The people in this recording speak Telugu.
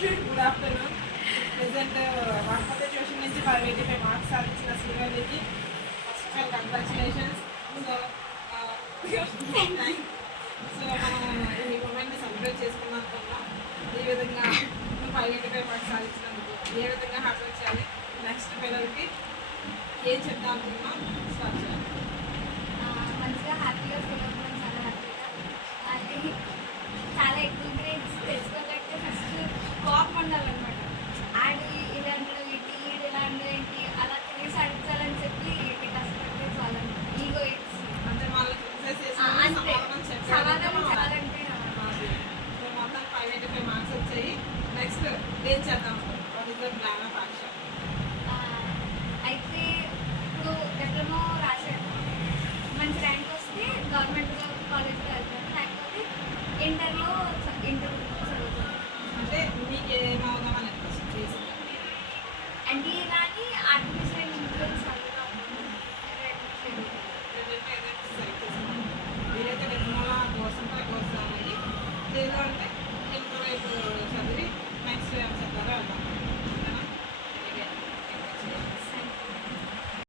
Good afternoon. ప్రెసెంట్ కాకపోతే ట్యూషన్ నుంచి 585 మార్క్స్ సాధించిన శ్రీవల్లికి first of all congratulations. So మనం ఈ మూమెంట్ని సెలబ్రేట్ చేసుకున్నాం. ఈ విధంగా 585 మార్క్స్ సాధించినందుకు ఏ విధంగా హార్డ్ వర్క్ చేయాలి, నెక్స్ట్ పిల్లలకి ఏం చెప్తాం అనుకున్నాం స్టార్ట్ చేయాలి. మంచిగా హ్యాపీగా ఫీల్ అవుతున్నాం, చాలా హ్యాపీగా. అంటే చాలా ఎక్కువ గ్రేడ్స్ తెచ్చుకోకపోతే ఫస్ట్ కోపం ఉండాలన్నమాట.